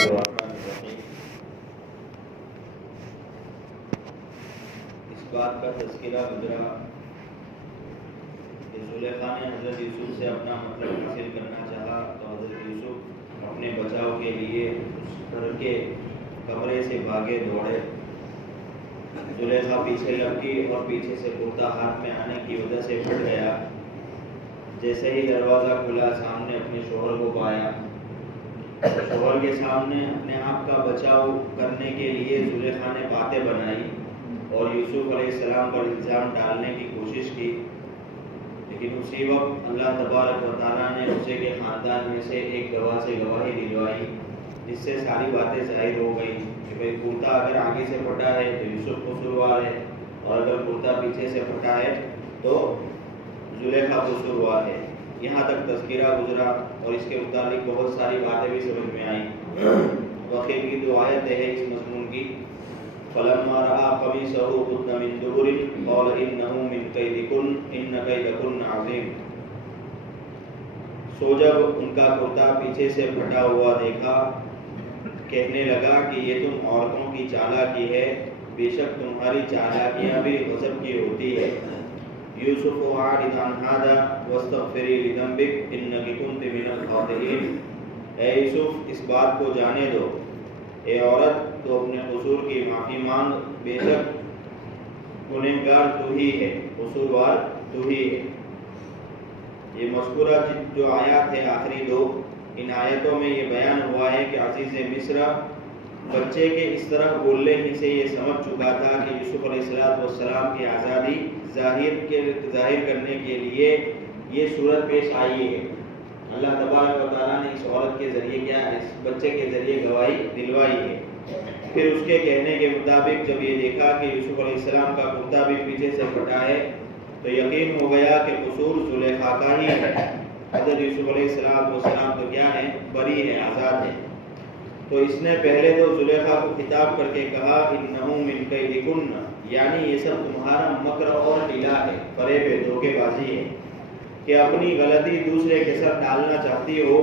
الرحمن الرحیم۔ اس بات کا تذکرہ گزرا کہ زلیخا نے حضرت یوسف سے اپنا مطلب حاصل کرنا چاہا تو حضرت یوسف اپنے بچاؤ کے لیے اس گھر کے کمرے سے بھاگے دوڑے۔ زلیخا پیچھے لپکی اور پیچھے سے کرتا ہاتھ میں آنے کی وجہ سے پھٹ گیا۔ جیسے ہی دروازہ کھلا سامنے اپنے شوہر کو پایا۔ شوہر کے سامنے اپنے آپ کا بچاؤ کرنے کے لیے زلیخا نے باتیں بنائی اور یوسف علیہ السلام پر الزام ڈالنے کی کوشش کی، لیکن اسی وقت اللہ تبارک و تعالیٰ نے اسے کے خاندان میں سے ایک گواہ سے گواہی دلوائی، جس سے ساری باتیں ظاہر ہو گئی کہ بھئی کرتا اگر آگے سے پھٹا ہے تو یوسف قصوروار ہے، اور اگر کرتا پیچھے سے پھٹا ہے تو زلیخا قصوروار ہے۔ یہاں تک تذکرہ گزرا اور اس کے متعلق بہت ساری باتیں بھی سمجھ میں آئیں۔ واقعے کی جو آیت ہے اس مضمون کی، فَلَمَّا رَأَىٰ قَمِيصَهُ قُدَّ مِن دُبُرٍ قَالَ إِنَّهُ مِن كَيْدِكُنَّ إِنَّ كَيْدَكُنَّ عَظِيمٌ۔ سو جب ان کا کرتا پیچھے سے پھٹا ہوا دیکھا، کہنے لگا کہ یہ تم عورتوں کی چالاکی ہے، بے شک تمہاری چالاکیاں بھی غضب کی ہوتی ہے۔ یوسف اعرض عن هذا واستغفری لذنبک انک کنت من الخاطئین۔ اے یوسف اس بات کو جانے دو، اے عورت تو اپنے قصور کی معافی مانگ، بے شک گنہگار تو ہی ہے، قصوروار تو ہی ہے۔ یہ مذکورہ جو آیات ہے آخری دو، ان آیتوں میں یہ بیان ہوا ہے کہ عزیز مصر بچے کے اس طرح بولنے ہی سے یہ سمجھ چکا تھا کہ یوسف علیہ السلام کی آزادی ظاہر کرنے کے لیے یہ صورت پیش آئی ہے۔ اللہ تبارک و تعالیٰ نے اس عورت کے ذریعے اس بچے کے ذریعے گواہی دلوائی ہے۔ پھر اس کے کہنے کے مطابق جب یہ دیکھا کہ یوسف علیہ السلام کا کرتا بھی پیچھے سے پھٹا ہے تو یقین ہو گیا کہ قصور زلیخا کا ہی ہے۔ حضرت یوسف علیہ السلام تو کیا ہے، بری ہے، آزاد ہے۔ تو اس نے پہلے تو زلیخا کو خطاب کر کے کہا انہو من کیدکن، یعنی یہ سب تمہارا مکر اور ڈیلا ہے، فریب ہے، دھوکے بازی ہے کہ اپنی غلطی دوسرے کے ساتھ ڈالنا چاہتی ہو۔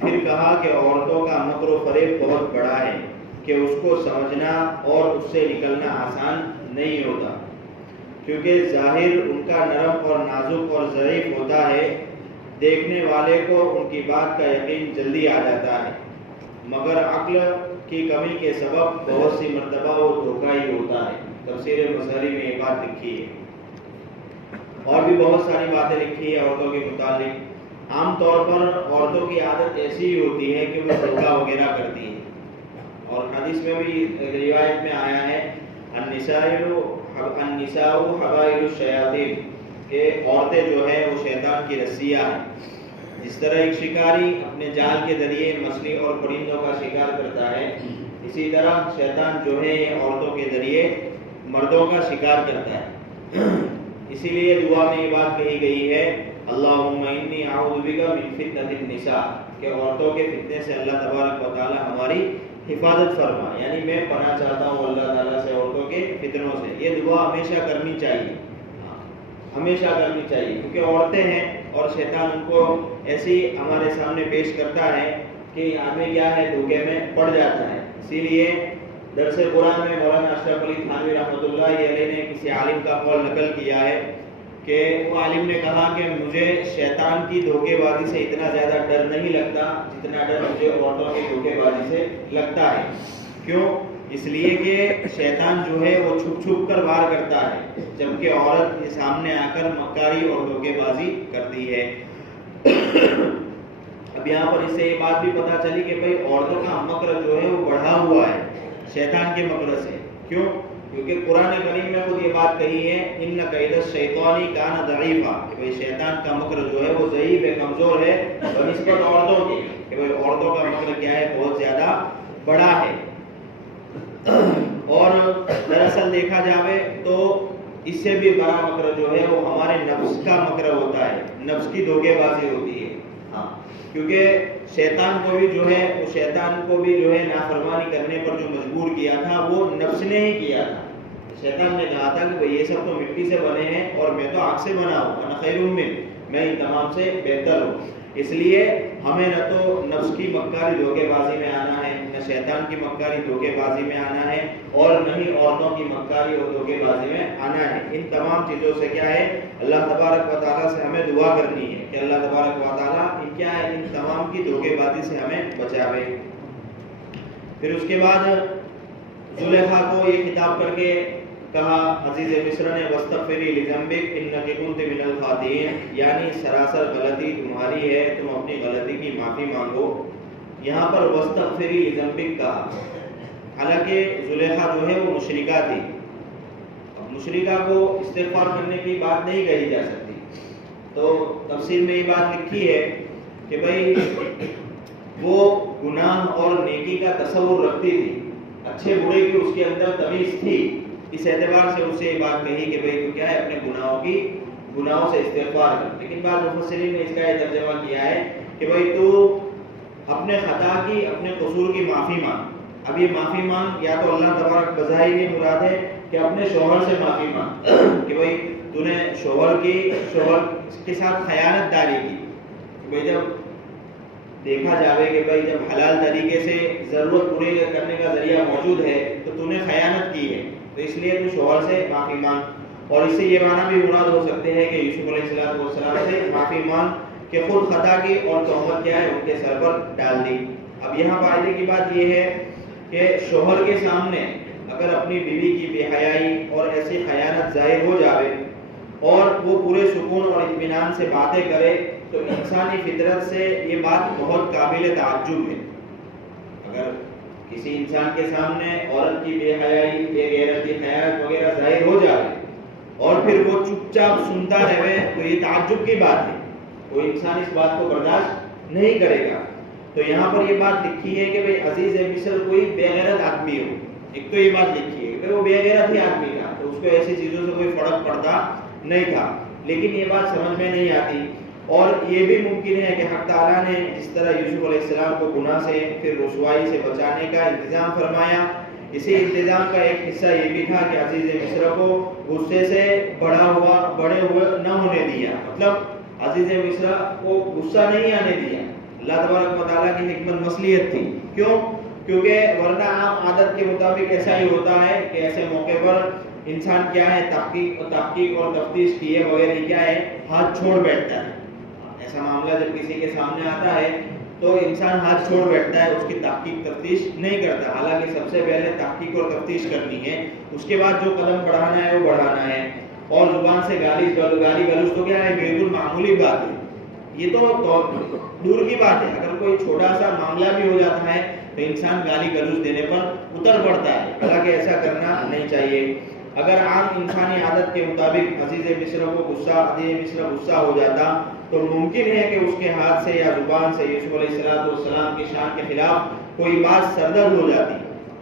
پھر کہا کہ عورتوں کا مکر و فریب بہت بڑا ہے کہ اس کو سمجھنا اور اس سے نکلنا آسان نہیں ہوتا، کیونکہ ظاہر ان کا نرم اور نازک اور ضعیف ہوتا ہے، دیکھنے والے کو ان کی بات کا یقین جلدی آ جاتا ہے، مگر عقل کی کمی کے سبب بہت سی مرتبہ وہ دھوکہ ہی ہوتا ہے۔ تفسیر مظہری میں یہ بات لکھی ہے، اور بھی بہت ساری باتیں لکھی ہے عورتوں کے متعلق۔ عام طور پر عورتوں کی عادت ایسی ہی ہوتی ہے کہ وہ دھوکہ وغیرہ کرتی ہے، اور حدیث میں بھی روایت میں آیا ہے النساء حبائل الشیاطین، کہ عورتیں جو ہے وہ شیطان کی رسیاں ہیں۔ جس طرح ایک شکاری اپنے جال کے ذریعے مچھلی اور پرندوں کا شکار کرتا ہے، اسی طرح شیطان جو ہے عورتوں کے ذریعے مردوں کا شکار کرتا ہے۔ اسی لیے دعا میں یہ بات کہی گئی ہے اللہم انی اعوذ بک من فتنۃ النساء، کہ عورتوں کے فتنے سے اللہ تبارک و تعالی ہماری حفاظت فرما، یعنی میں پناہ چاہتا ہوں اللہ تعالیٰ سے عورتوں کے فتنوں سے۔ یہ دعا ہمیشہ کرنی چاہیے، ہمیشہ کرنی چاہیے، کیونکہ عورتیں ہیں اور شیطان ان کو ایسی ہمارے سامنے پیش کرتا ہے کہ آدمی کیا ہے، دھوکے میں پڑ جاتا ہے۔ اسی لیے درس قرآن میں مولانا اشرف علی تھانوی رحمۃ اللہ علیہ نے کسی عالم کا قول نقل کیا ہے کہ وہ عالم نے کہا کہ مجھے شیطان کی دھوکے بازی سے اتنا زیادہ ڈر نہیں لگتا جتنا ڈر مجھے عورتوں کی دھوکے بازی سے لگتا ہے۔ کیوں؟ اس لیے کہ شیطان جو ہے وہ چھپ چھپ کر وار کرتا ہے، جبکہ عورت کے سامنے آ کر مکاری اور دھوکے بازی کرتی ہے۔ اب یہاں پر اس سے یہ بات بھی پتہ چلی کہ بھئی عورتوں کا مکر جو ہے وہ بڑھا ہوا ہے شیطان کے مکر سے۔ کیوں؟ کیونکہ قرآن کریم میں خود یہ بات کہی ہے ان کید الشیطان کان ضعیفا، کہ بھئی شیطان کا مکر جو ہے وہ ضعیف ہے، کمزور ہے بنسبت عورتوں کی، کہ بھئی عورتوں کا مکر کیا ہے، بہت زیادہ بڑا ہے۔ اور دراصل دیکھا جائے تو اس سے بھی بڑا مکر جو ہے وہ ہمارے نفس کا مکر ہوتا ہے، نفس کی دھوکے بازی ہوتی ہے۔ ہاں، کیونکہ شیطان کو بھی جو ہے نافرمانی کرنے پر جو مجبور کیا تھا وہ نفس نے ہی کیا تھا۔ شیطان نے کہا تھا کہ یہ سب تو مٹی سے بنے ہیں اور میں تو آگ سے بنا ہوں، انا خیر من، میں ان تمام سے بہتر ہوں۔ اس لیے ہمیں نہ تو نفس کی مکاری دھوکے بازی میں آنا ہے، نہ شیطان کی مکاری دھوکے بازی میں آنا ہے، اور نہ ہی عورتوں کی مکاری اور دھوکے بازی میں آنا ہے۔ ان تمام چیزوں سے کیا ہے، اللہ تبارک و تعالیٰ سے ہمیں دعا کرنی ہے کہ اللہ تبارک و تعالیٰ کیا ہے، ان تمام کی دھوکے بازی سے ہمیں بچاوے۔ پھر اس کے بعد زلیخا کو یہ خطاب کر کے کہا عزیز مصر نے وَاسْتَغْفِرِي لِذَنبِكِ إِنَّكِ كُنْتِ مِنَ الْخَاطِئِينَ، یعنی سراسر غلطی تمہاری ہے، تم اپنی غلطی کی معافی مانگو۔ یہاں پر وَاسْتَغْفِرِي لِذَنبِكِ کہا، حالانکہ زلیخا جو ہے وہ مشرکہ تھی، اب مشرکہ کو استغفار کرنے کی بات نہیں کہی جا سکتی، تو تفسیر میں یہ بات لکھی ہے کہ بھائی وہ گناہ اور نیکی کا تصور رکھتی تھی، اچھے برے کی اس کے اندر تمیز تھی، اس اعتبار سے اسے یہ بات کہی کہ بھئی تو کیا ہے، اپنے گناہوں سے استغفار کر۔ لیکن بعض مفسرین نے اس کا یہ ترجمہ کیا ہے کہ بھئی تو اپنے خطا کی، اپنے قصور کی معافی مانگ۔ اب یہ معافی مانگ یا تو اللہ تبارک بظاہر یہ مراد ہے کہ اپنے شوہر سے معافی مانگ کہ بھئی تو نے شوہر کے ساتھ خیانت داری کی، کہ بھئی جب دیکھا جاوے کہ بھئی جب حلال طریقے سے ضرورت پوری کرنے کا ذریعہ موجود ہے تو نے خیانت کی ہے، تو اس لیے تو شوہر سے معافی مانگ۔ اور اس سے یہ معنی بھی مراد ہو سکتے ہیں کہ یوسف علیہ السلام سے معافی مانگ کہ خود خطا کی اور تہمت کیا ہے ان کے سر پر ڈال دی۔ اب یہاں فائدے کی بات یہ ہے کہ شوہر کے سامنے اگر اپنی بیوی کی بے حیائی اور ایسی خیانت ظاہر ہو جاوے اور وہ پورے سکون اور اطمینان سے باتیں کرے تو انسانی فطرت سے یہ بات بہت قابل تعجب ہے۔ اگر کسی انسان کے سامنے عورت کی بے حیائی، بے غیرتی، خیانت وغیرہ ظاہر ہو جائے اور پھر وہ چپ چاپ سنتا رہے تو یہ تعجب کی بات ہے، کوئی انسان اس بات کو برداشت نہیں کرے گا۔ تو یہاں پر یہ بات لکھی ہے کہ بھئی عزیز مصر کوئی بے غیرت آدمی ہو، ایک تو یہ بات لکھی ہے کہ وہ بے غیرت ہی آدمی تھا تو اس کو ایسی چیزوں سے کوئی فرق پڑتا نہیں تھا، لیکن یہ بات سمجھ میں نہیں آتی۔ اور یہ بھی ممکن ہے کہ حق تعالیٰ نے جس طرح یوسف علیہ السلام کو گناہ سے پھر رسوائی سے بچانے کا انتظام فرمایا، اسی انتظام کا ایک حصہ یہ بھی تھا کہ عزیز مصر کو غصے سے بڑے ہوئے نہ ہونے دیا، مطلب عزیز مصر کو غصہ نہیں آنے دیا۔ اللہ تبارک و تعالیٰ کی حکمت مصلحت تھی، کیوں؟ کیونکہ ورنہ عام عادت کے مطابق ایسا ہی ہوتا ہے کہ ایسے موقع پر انسان کیا ہے، تحقیق اور تفتیش کیے بغیر ہی کیا ہے، ہاتھ چھوڑ بیٹھتا ہے۔ ایسا معاملہ جب کسی کے سامنے آتا ہے تو انسان ہاتھ چھوڑ بیٹھتا ہے، اس کی تحقیق تفتیش نہیں کرتا، حالانکہ سب سے پہلے تحقیق اور تفتیش کرنی ہے، اس کے بعد جو قدم بڑھانا ہے وہ بڑھانا ہے۔ اور زبان سے گالی گلوچ تو کیا ہے، بالکل معمولی بات ہے، یہ تو دور کی بات ہے۔ اگر کوئی چھوٹا سا معاملہ بھی ہو جاتا ہے تو انسان گالی گلوچ دینے پر اتر پڑتا ہے، حالانکہ ایسا کرنا نہیں چاہیے۔ اگر عام انسانی عادت کے مطابق عزیز مصر غصہ ہو جاتا تو ممکن ہے کہ اس کے ہاتھ سے یا زبان سے یوسف علیہ السلام کی شان کے خلاف کوئی بات سردرد ہو جاتی۔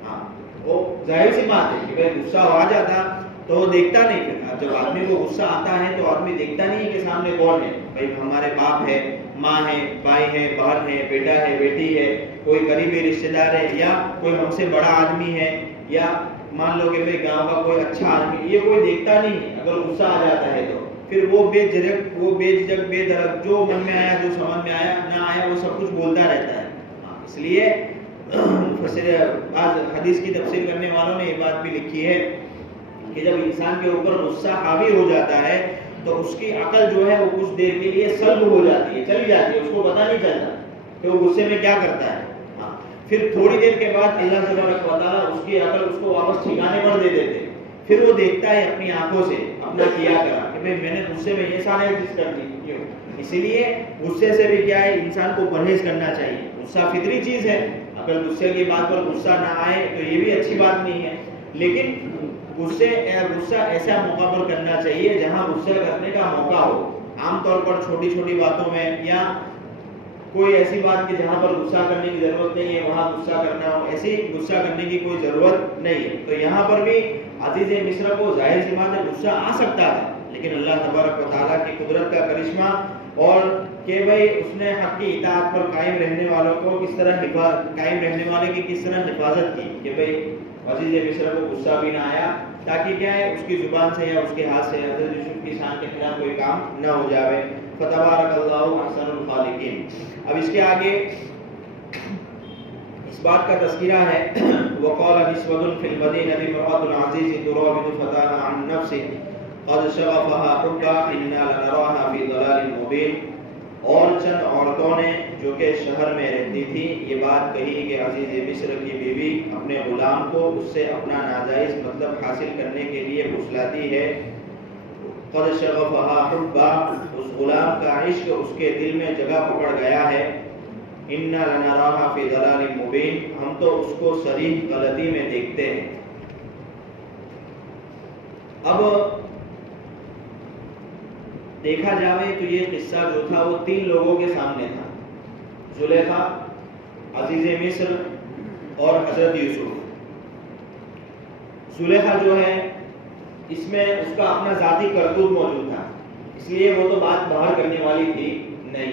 ہاں وہ ظاہر سی بات ہے کہ غصہ آ جاتا تو وہ دیکھتا نہیں پھر، جب آدمی کو غصہ آتا ہے تو آدمی دیکھتا نہیں کہ سامنے کون ہے، بھائی ہمارے باپ ہے، ماں ہے، بھائی ہے، بہن ہے، بیٹا ہے، بیٹی ہے، کوئی قریبی رشتہ دار ہے، یا کوئی ہم سے بڑا آدمی ہے، یا مان لو کہ بھائی گاؤں کا کوئی اچھا آدمی، یہ کوئی دیکھتا نہیں ہے۔ اگر غصہ آ جاتا ہے تو پھر وہ بے جھجک بے درد جو من میں آیا، جو سمجھ میں آیا نہ آیا، وہ سب کچھ بولتا رہتا ہے۔ اس لیے بعض حدیث کی تفسیر کرنے والوں نے یہ بات بھی لکھی ہے کہ جب انسان کے اوپر غصہ حاوی ہو جاتا ہے تو اس کی عقل جو ہے وہ کچھ دیر کے لیے سلب ہو جاتی ہے، چلی جاتی ہے، اس کو پتہ نہیں چلتا کہ وہ غصے میں کیا کرتا ہے۔ پھر تھوڑی دیر کے بعد اللہ تبارک و تعالیٰ اس کی عقل اس کو واپس ٹھکانے پر دے دیتے، پھر وہ دیکھتا ہے اپنی آنکھوں سے اپنا کیا کرا کہ بھئی میں نے غصے میں یہ سارے چیز کر دی کیوں۔ اسی لیے غصے سے بھی کیا ہے، انسان کو پرہیز کرنا چاہیے، غصہ فطری چیز ہے، اگر غصے کی بات پر غصہ نہ آئے تو یہ بھی اچھی بات نہیں ہے، لیکن غصہ ایسا موقع پر کرنا چاہیے جہاں غصہ کرنے کا موقع ہو۔ عام طور پر چھوٹی چھوٹی باتوں میں یا کوئی ایسی بات کہ جہاں پر غصہ کرنے کی ضرورت نہیں ہے وہاں غصہ کرنا ہو، ایسی غصہ کرنے کی کوئی ضرورت نہیں ہے۔ تو یہاں پر بھی عزیز مصر کو ظاہر سی بات ہے غصہ آ سکتا ہے، لیکن اللہ تبارک و تعالیٰ کی قدرت کا کرشمہ اور کہ بھئی اس نے حق کی اطاعت پر قائم رہنے والوں کو کس طرح قائم رہنے والے کی کس طرح حفاظت کی کہ بھئی عزیز مصر کو غصہ بھی نہ آیا، تاکہ کیا ہے اس کی زبان سے یا اس کے ہاتھ سے حضرت یوسف کی شان کے خلاف کوئی کام نہ ہو جاوے۔ فتبارک اللہ احسن الخالقین۔ اب اس کے آگے اس بات کا تذکرہ ہے وقال نسوۃ فی المدینہ امرأۃ العزیز تراود فتاها عن نفسه قد شغفها حبا انا لنراها فی ضلال مبین۔ اور چند عورتوں نے جو کہ شہر میں رہتی تھی یہ بات کہی کہ عزیز مصر کی بیوی اپنے غلام کو اس سے اپنا ناجائز مطلب حاصل کرنے کے لیے پھسلاتی ہے۔ قد شغفها حبا، اس غلام کا عشق اس کے دل میں جگہ پکڑ گیا ہے۔ انا لنراها فی ضلال مبین، ہم تو اس کو صریح غلطی میں دیکھتے ہیں۔ اب دیکھا جائے تو یہ قصہ جو تھا وہ 3 لوگوں کے سامنے تھا، زلیخا، عزیز مصر اور حضرت یوسف۔ زلیخا جو ہے اس میں اس کا اپنا ذاتی کرتوت موجود تھا، اس لیے وہ تو بات باہر کرنے والی تھی نہیں۔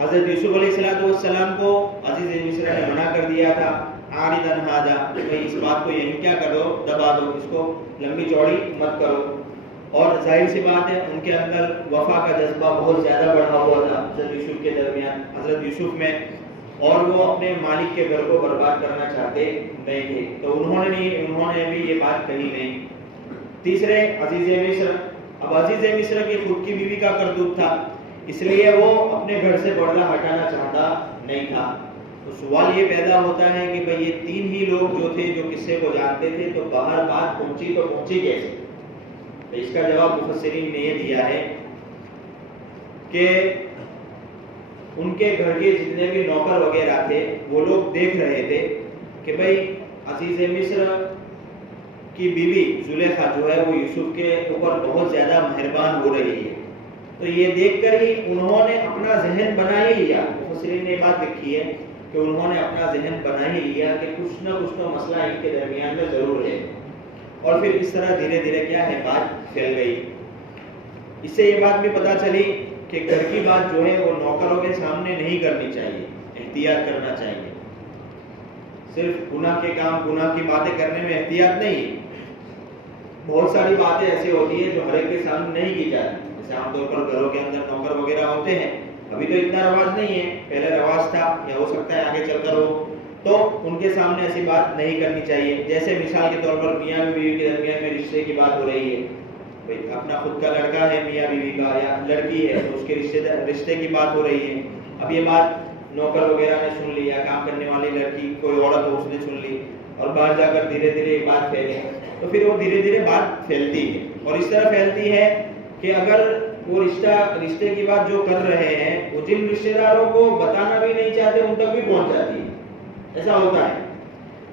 حضرت یوسف علیہ السلام کو عزیز مصر نے منع کر دیا تھا، عارضاً ھذا، بھئی اس بات کو یہیں کیا کرو، دبا دو، اس کو لمبی چوڑی مت کرو۔ اور ظاہر سی بات ہے ان کے اندر وفا کا جذبہ بہت زیادہ بڑھا ہوا تھا حضرت یوسف کے درمیان، حضرت یوسف میں، اور وہ اپنے مالک کے گھر کو برباد کرنا چاہتے نہیں تھے، تو انہوں نے بھی یہ بات کہی نہیں۔ تیسرے عزیز مصر، اب عزیز مصر کی خود کی بیوی کا کرتوت تھا، اس لیے وہ اپنے گھر سے پردہ ہٹانا چاہتا نہیں تھا۔ تو سوال یہ پیدا ہوتا ہے کہ بھئی یہ 3 ہی لوگ جو تھے جو قصے کو جانتے تھے، تو باہر بات پہنچی تو پہنچی کیسے؟ تو اس کا جواب مفسرین نے یہ دیا ہے کہ ان کے گھر کے جتنے بھی نوکر وغیرہ تھے وہ لوگ دیکھ رہے تھے کہ بھئی عزیز مصر کی بیوی زلیخا جو ہے وہ یوسف کے اوپر بہت زیادہ مہربان ہو رہی ہے، تو یہ دیکھ کر ہی انہوں نے اپنا ذہن بنا ہی لیا، مفسرین نے بات لکھی ہے کہ انہوں نے اپنا ذہن بنا ہی لیا کہ کچھ نہ کچھ تو مسئلہ ان کے درمیان میں ضرور ہے، اور پھر اس طرح دھیرے دھیرے کیا ہے بات پھیل گئی۔ اس سے یہ بات بھی پتہ چلی کہ گھر کی بات جو ہے وہ نوکروں کے سامنے نہیں کرنی چاہیے، احتیاط کرنا چاہیے۔ صرف گناہ کے کام، گناہ کی باتیں کرنے میں احتیاط نہیں، بہت ساری باتیں ایسی ہوتی ہیں جو ہر ایک کے سامنے نہیں کی جاتی، جیسے عام طور پر گھروں کے اندر نوکر وغیرہ ہوتے ہیں، ابھی تو اتنا رواج نہیں ہے، پہلے رواج تھا یا ہو سکتا ہے آگے چل کر ہو، تو ان کے سامنے ایسی بات نہیں کرنی چاہیے۔ جیسے مثال کے طور پر میاں بیوی کے درمیان میں رشتے کی بات ہو رہی ہے، اپنا خود کا لڑکا ہے میاں بیوی کا یا لڑکی ہے تو اس کے رشتے کی بات ہو رہی ہے، اب یہ بات نوکر وغیرہ نے سن لی یا کام کرنے والی لڑکی کوئی عورت ہو اس نے سن لی، اور باہر جا کر دھیرے دھیرے یہ بات پھیلے، تو پھر وہ دھیرے دھیرے بات پھیلتی ہے، اور اس طرح پھیلتی ہے کہ اگر وہ رشتے کی بات جو کر رہے ہیں وہ جن رشتے داروں کو بتانا بھی نہیں چاہتے ان تک بھی پہنچ جاتی ہے، ایسا ہوتا ہے۔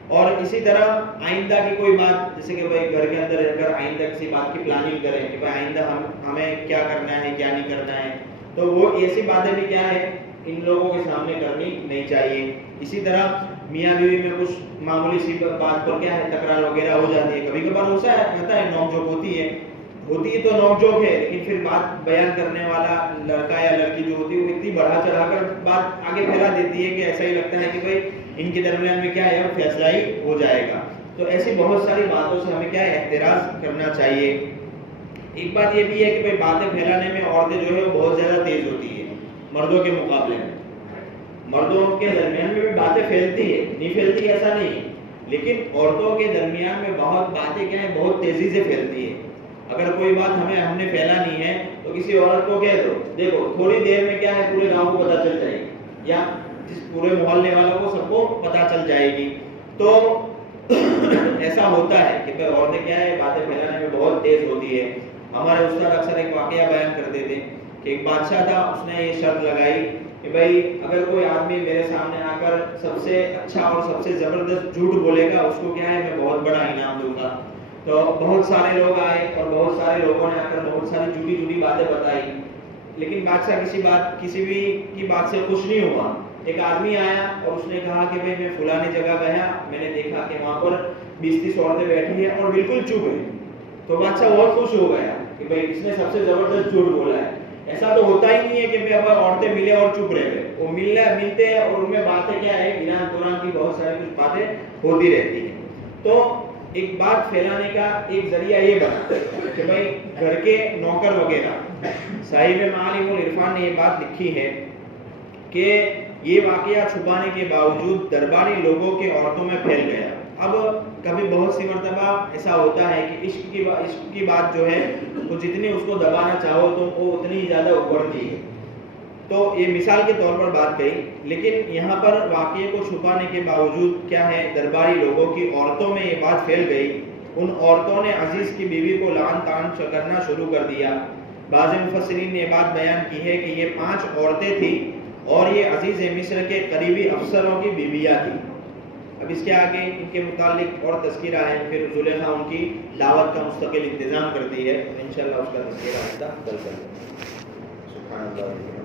اور اسی طرح آئندہ کی کوئی بات، جیسے کہ بھائی گھر کے اندر رہ کر آئندہ کسی بات کی پلاننگ کریں کہ بھائی آئندہ ہمیں کیا کرنا ہے کیا نہیں کرنا ہے، تو وہ ایسی باتیں بھی کیا ہے ان لوگوں کے سامنے کرنی نہیں چاہیے۔ اسی طرح میاں بیوی میں کچھ معمولی سی بات پر کیا ہے تکرار وغیرہ ہو جاتی ہے، کبھی کبھار ہوتا ہے نوک جھوک ہوتی ہے تو نوک جھوک ہے، لیکن پھر بات بیان کرنے والا لڑکا یا لڑکی جو ہوتی ہے وہ اتنی بڑھا چڑھا کر بات آگے پھیلا دیتی ہے کہ ایسا ہی لگتا ہے کہ بھائی ان کے درمیان میں کیا ہے وہ فیصلہ ہی ہو جائے گا۔ تو ایسی بہت ساری باتوں سے ہمیں کیا ہے احتراز کرنا چاہیے۔ ایک بات یہ بھی ہے کہ بھائی باتیں پھیلانے میں عورتیں جو ہے وہ بہت زیادہ تیز ہوتی ہے مردوں کے مقابلے میں، مردوں کے درمیان میں بھی باتیں پھیلتی ہے، نہیں پھیلتی ایسا نہیں، لیکن عورتوں کے درمیان میں بہت باتیں کیا ہے بہت تیزی سے پھیلتی ہے۔ اگر کوئی بات ہم نے پھیلانی ہے تو کسی عورت کو کہہ دو، دیکھو تھوڑی دیر میں کیا ہے پورے گاؤں کو پتہ چل جائے گی، یا جس پورے محلے والوں کو سب کو پتہ چل جائے گی۔ تو ایسا ہوتا ہے کہ عورتیں کیا ہے باتیں پھیلانے میں بہت تیز ہوتی ہے۔ ہمارے استاد اکثر ایک واقعہ بیان کرتے تھے کہ ایک بادشاہ تھا، اس نے یہ شرط لگائی کہ بھائی اگر کوئی آدمی میرے سامنے آ کر سب سے اچھا اور سب سے زبردست جھوٹ بولے گا اس کو کیا ہے میں بہت بڑا انعام دوں گا۔ تو بہت سارے لوگ آئے اور بہت سارے لوگوں نے آ کر بہت ساری جھوٹی باتیں بتائی، لیکن بادشاہ کسی بھی کی بات سے خوش نہیں ہوا۔ ایک آدمی آیا اور اس نے کہا کہ بھائی میں فلانی جگہ گیا، میں نے دیکھا کہ وہاں پر 20-30 عورتیں بیٹھی ہیں اور بالکل چپ ہیں۔ تو بادشاہ بہت خوش ہو گیا کہ بھائی اس نے سب سے زبردست جھوٹ بولا ہے۔ ایسا تو ہوتا ہی نہیں ہے کہ بھائی اب عورتیں ملے اور چپ رہے، وہ ملتے ہیں اور ان میں باتیں کیا ہے ایران دوران کی بہت ساری کچھ باتیں ہوتی رہتی ہیں۔ تو ایک بات پھیلانے کا ایک ذریعہ یہ بنا کہ بھائی گھر کے نوکر وغیرہ صاحب معالم العرفان نے یہ بات لکھی ہے کہ یہ واقعہ چھپانے کے باوجود درباری لوگوں کے عورتوں میں پھیل گیا. اب کبھی بہت سی مرتبہ ایسا ہوتا ہے کہ عشق کی بات جو ہے وہ جتنی اس کو دبانا چاہو تو وہ اتنی زیادہ ابھرتی ہے. تو یہ مثال کے طور پر بات کہی, لیکن یہاں پر واقعے کو چھپانے کے باوجود کیا ہے, درباری لوگوں کی عورتوں میں یہ بات پھیل گئی. ان عورتوں نے عزیز کی بیوی کو لعن طعن کرنا شروع کر دیا. بعض مفسرین نے یہ بات بیان کی ہے کہ یہ 5 عورتیں تھیں اور یہ عزیز مصر کے قریبی افسروں کی بیویاں تھیں. اب اس کے آگے ان کے متعلق اور تذکرہ ہے, پھر زلیخا ان کی دعوت کا مستقل انتظام کرتی ہے. انشاءاللہ اس کا تذکرہ آئندہ کل کریں گے. سبحان اللہ.